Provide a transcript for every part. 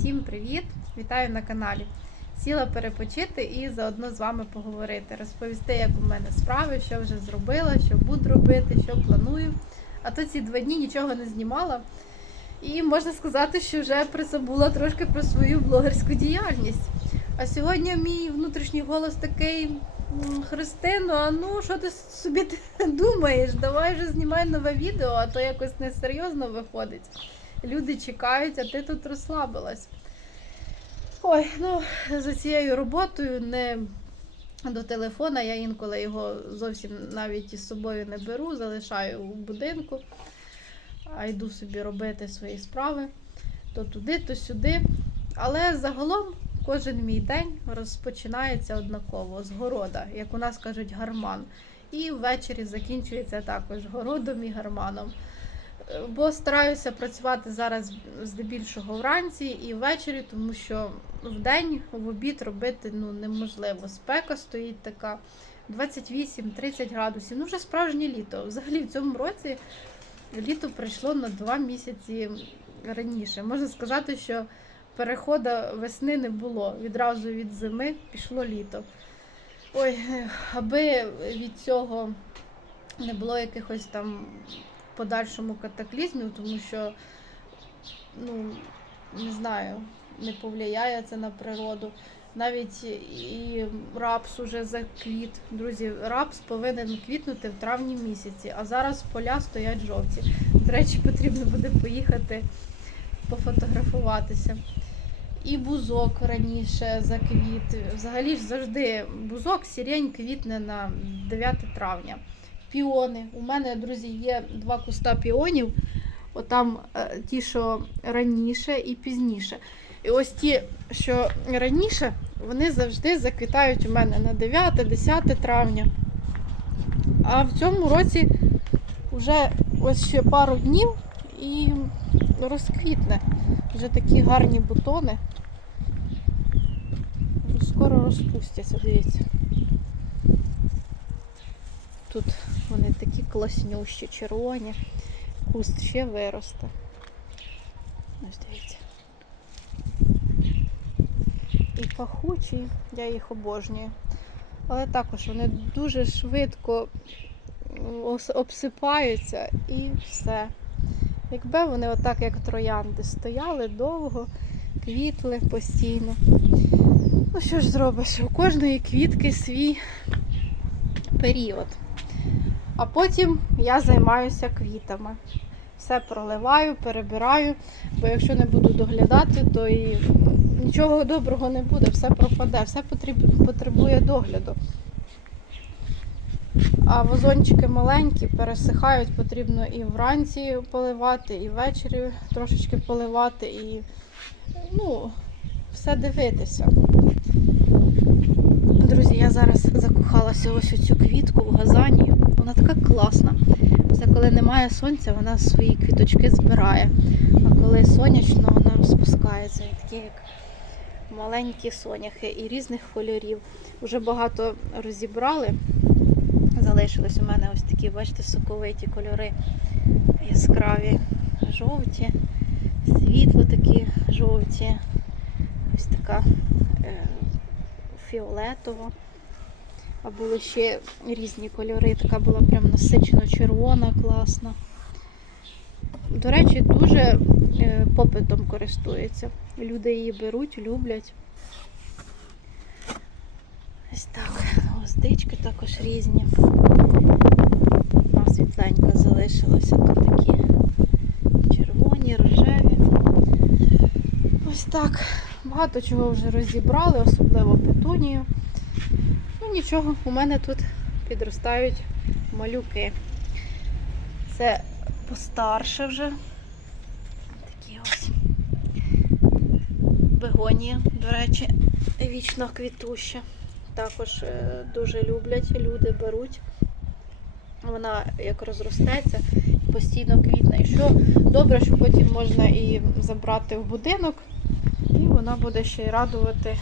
Всім привіт! Вітаю на каналі. Сіла перепочити і заодно з вами поговорити, розповісти, як у мене справи, що вже зробила, що буду робити, що планую. А то ці два дні нічого не знімала. І можна сказати, що вже призабула трошки про свою блогерську діяльність. А сьогодні мій внутрішній голос такий. «М, Христино, а ну що ти собі думаєш? Давай вже знімай нове відео, а то якось несерйозно виходить. Люди чекають, а ти тут розслабилась. Ой, ну за цією роботою не до телефона. Я інколи його зовсім навіть із собою не беру, залишаю у будинку, а йду собі робити свої справи то туди, то сюди. Але загалом кожен мій день розпочинається однаково з города, як у нас кажуть, гарман. І ввечері закінчується також городом і гарманом. Бо стараюся працювати зараз здебільшого вранці і ввечері, тому що вдень в обід робити ну, неможливо. Спека стоїть така 28-30 градусів. Ну, вже справжнє літо. Взагалі в цьому році літо прийшло на два місяці раніше. Можна сказати, що переходу весни не було. Відразу від зими пішло літо. Ой, аби від цього не було якихось там в подальшому катаклізмів, тому що, ну, не знаю, не повлияє це на природу. Навіть і рапс уже заквіт. Друзі, рапс повинен квітнути в травні місяці, а зараз поля стоять жовті. До речі, потрібно буде поїхати пофотографуватися. І бузок раніше заквіт. Взагалі ж завжди бузок сірень квітне на 9 травня. Піони. У мене, друзі, є два куста піонів. Отам е, ті, що раніше і пізніше. І ось ті, що раніше, вони завжди заквітають у мене на 9-10 травня. А в цьому році вже ось ще пару днів і розквітне. Вже такі гарні бутони. Скоро розпустяться, дивіться. Тут вони такі класнющі, червоні. Куст ще виросте. Ось дивіться. І пахучі, я їх обожнюю. Але також вони дуже швидко обсипаються і все. Якби вони отак, як троянди, стояли довго, квітли постійно. Ну що ж зробиш? У кожної квітки свій період. А потім я займаюся квітами. Все проливаю, перебираю, бо якщо не буду доглядати, то і нічого доброго не буде, все пропаде, все потребує догляду. А вазончики маленькі, пересихають, потрібно і вранці поливати, і ввечері трошечки поливати, і ну, все дивитися. Друзі, я зараз закохалася ось у цю квітку в газані. Вона така класна. Це коли немає сонця, вона свої квіточки збирає. А коли сонячно, вона розпускається. І такі як маленькі соняхи і різних кольорів. Уже багато розібрали. Залишились у мене ось такі, бачите, соковиті кольори яскраві, жовті, світло такі жовті, ось така е, фіолетова. А були ще різні кольори. Така була прям насичено червона, класна. До речі, дуже е, попитом користується. Люди її беруть, люблять. Ось так. Гвоздички також різні. Одна світленька залишилася. Тут такі червоні, рожеві. Ось так. Багато чого вже розібрали, особливо петунію. Нічого, у мене тут підростають малюки. Це постарше вже. Такі ось. Бегонія, до речі, вічно квітуща. Також е, дуже люблять, люди беруть. Вона як розростеться, постійно квітне. І що добре, що потім можна і забрати в будинок, і вона буде ще й радувати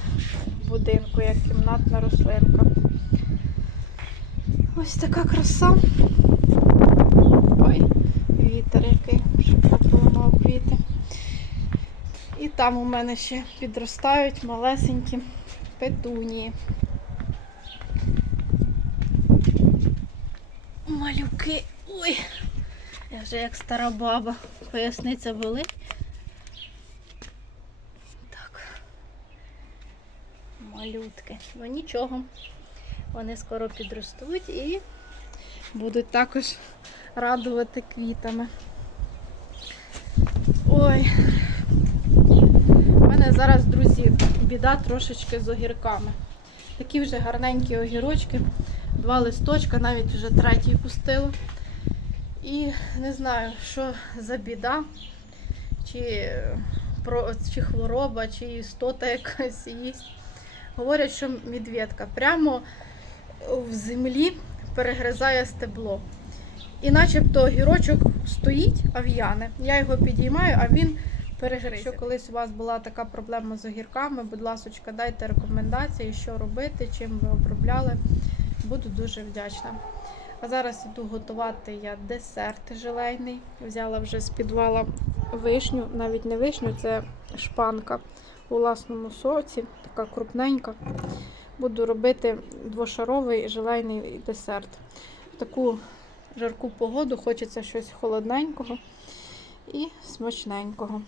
будинку, як кімнатна рослинка. Ось така краса. Ой, вітер який, щоб не поламав квіти. І там у мене ще підростають малесенькі петунії. Малюки. Ой, я вже як стара баба. Поясниця болить. Так. Малютки. Ну нічого. Вони скоро підростуть і будуть також радувати квітами. Ой. У мене зараз, друзі, біда трошечки з огірками. Такі вже гарненькі огірочки, два листочка, навіть вже третій пустила. І не знаю, що за біда, чи, про, чи хвороба, чи істота якась є. Говорять, що медведка прямо в землі перегризає стебло. І начебто огірочок стоїть, а в'яне. Я його підіймаю, а він перегризе. Якщо колись у вас була така проблема з огірками, будь ласка, дайте рекомендації, що робити, чим ви обробляли. Буду дуже вдячна. А зараз іду готувати я десерт желейний. Взяла вже з підвала вишню, навіть не вишню, це шпанка у власному соці, така крупненька. Буду робити двошаровий желейний десерт. В таку жарку погоду хочеться щось холодненького і смачненького.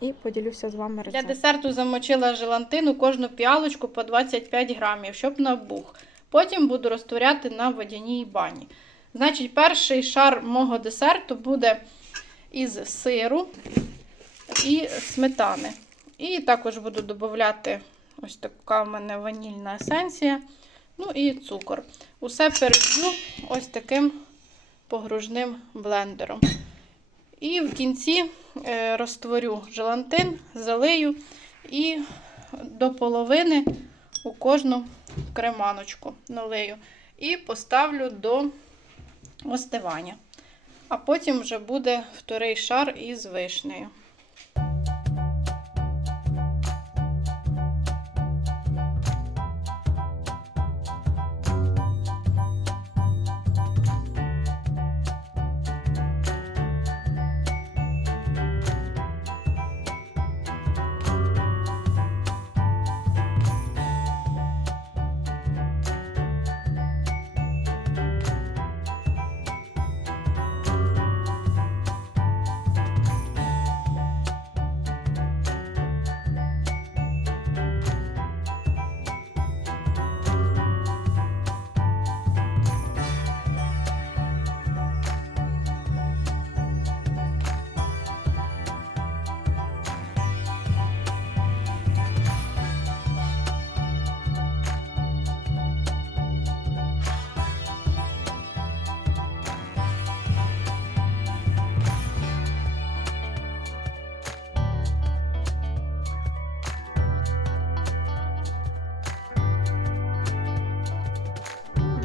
І поділюся з вами рецептом. Для десерту замочила желантину кожну піалочку по 25 грамів, щоб набух. Потім буду розтворяти на водяній бані. Значить, перший шар мого десерту буде із сиру і сметани. І також буду додати ось така в мене ванільна есенція. Ну і цукор. Усе переб'ю ось таким погружним блендером. І в кінці е, розтворю желантин, залию і до половини у кожну креманочку налию. І поставлю до остивання. А потім вже буде вторий шар із вишнею. you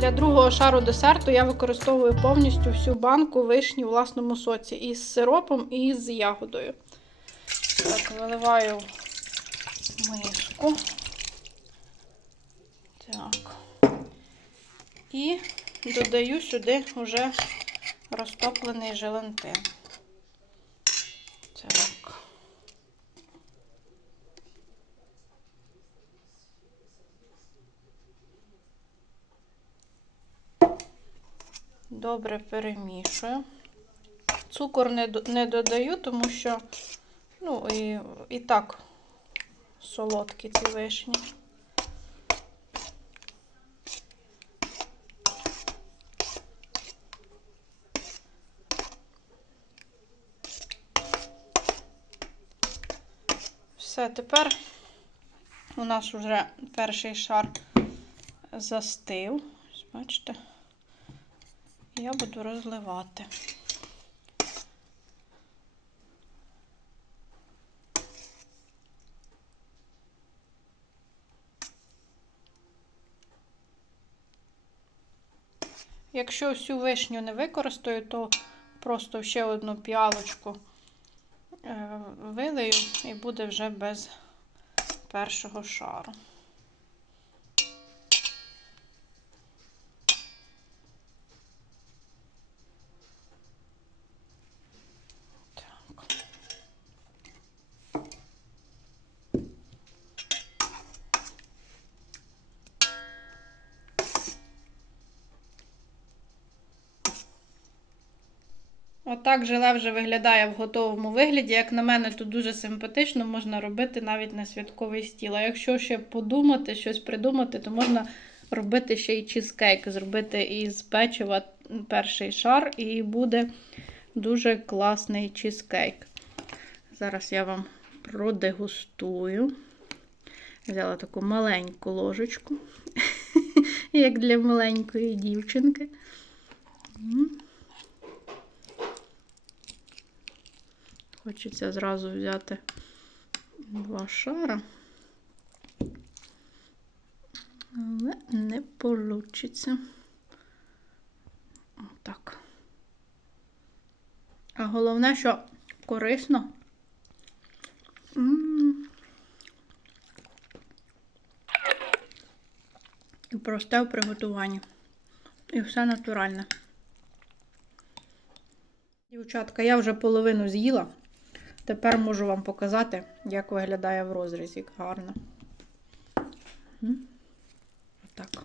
Для другого шару десерту я використовую повністю всю банку вишні у власному соці із сиропом і з ягодою. Так, виливаю мишку. Так. І додаю сюди вже розтоплений желантин. Так. Добре перемішую. Цукор не, не додаю, тому що ну, і, і так солодкі ці вишні. Все, тепер у нас вже перший шар застив. Бачите? Я буду розливати. Якщо всю вишню не використаю, то просто ще одну піалочку е, вилию і буде вже без першого шару. Отак желе вже виглядає в готовому вигляді. Як на мене, тут дуже симпатично, можна робити навіть на святковий стіл. А якщо ще подумати, щось придумати, то можна робити ще й чизкейк, зробити із печива перший шар, і буде дуже класний чизкейк. Зараз я вам продегустую. Взяла таку маленьку ложечку, як для маленької дівчинки. Хочеться зразу взяти два шара. Але не вийде. Отак. А головне, що корисно. І просте в приготуванні. І все натуральне. Дівчатка, я вже половину з'їла. Тепер можу вам показати, як виглядає в розрізі гарно. Отак.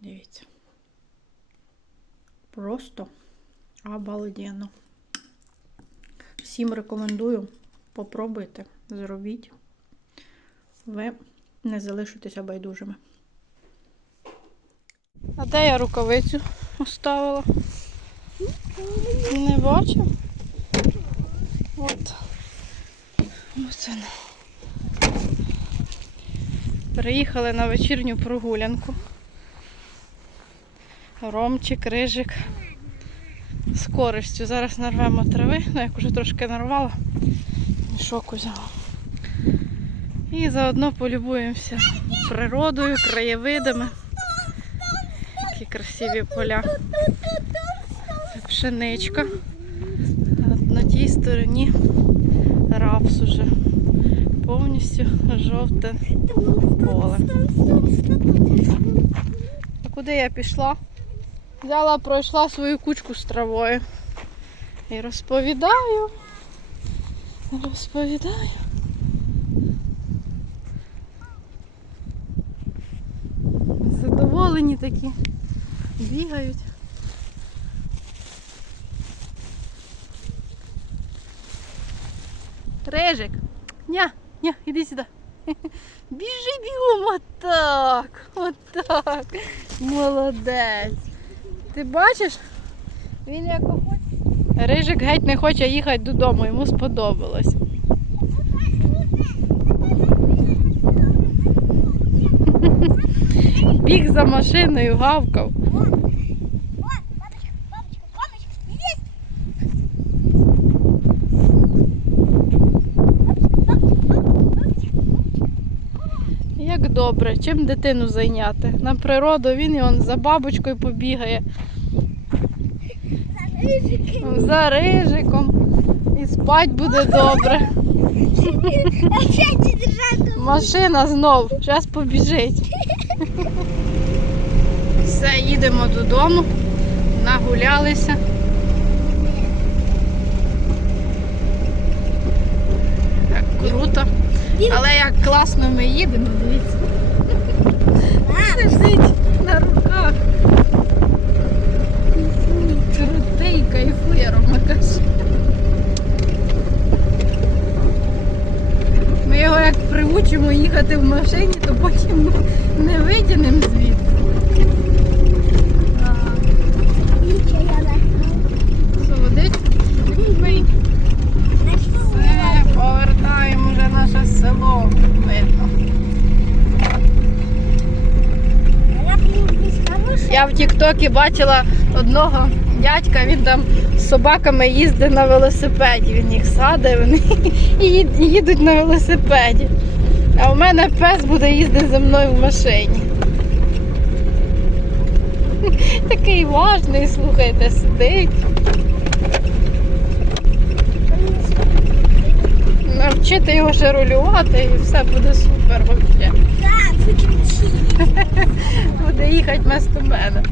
Дивіться. Просто обалденно. Всім рекомендую. Попробуйте, зробіть. Ви не залишитеся байдужими. А де я рукавицю оставила? Не бачу. От. Ось вона. Приїхали на вечірню прогулянку. Ромчик, рижик. З користю. Зараз нарвемо трави, ну як вже трошки нарвала, мішок взяла. І заодно полюбуємося природою, краєвидами. Які красиві поля. Це пшеничка. Тій стороні рапс уже. Повністю жовте поле. А куди я пішла? Взяла, пройшла свою кучку з травою. І розповідаю. Розповідаю. Задоволені такі. Бігають. Режик. Ня, ня, іди сюди. Біжи бігом отак. Отак. Молодець. Ти бачиш? Він як хоче. Рижик геть не хоче їхати додому, йому сподобалось. Біг за машиною, гавкав. Як добре, чим дитину зайняти? На природу він і он за бабочкою побігає, за рижиком. І спать буде добре. Машина знов, зараз побіжить. Все, їдемо додому, нагулялися. Круто. Але як класно ми їдемо, дивіться. Сидить на руках. Крутий, кайфує, Рома каже. Ми його як приучимо їхати в машині, то потім не витягнемо звідси. Я в Тіктокі бачила одного дядька, він там з собаками їздить на велосипеді. Він їх садить, вони їдуть на велосипеді. А у мене пес буде їздити зі мною в машині. Такий важний, слухайте, сидить. Навчити його ще рулювати і все буде супер взагалі. Буде їхати вместо мене.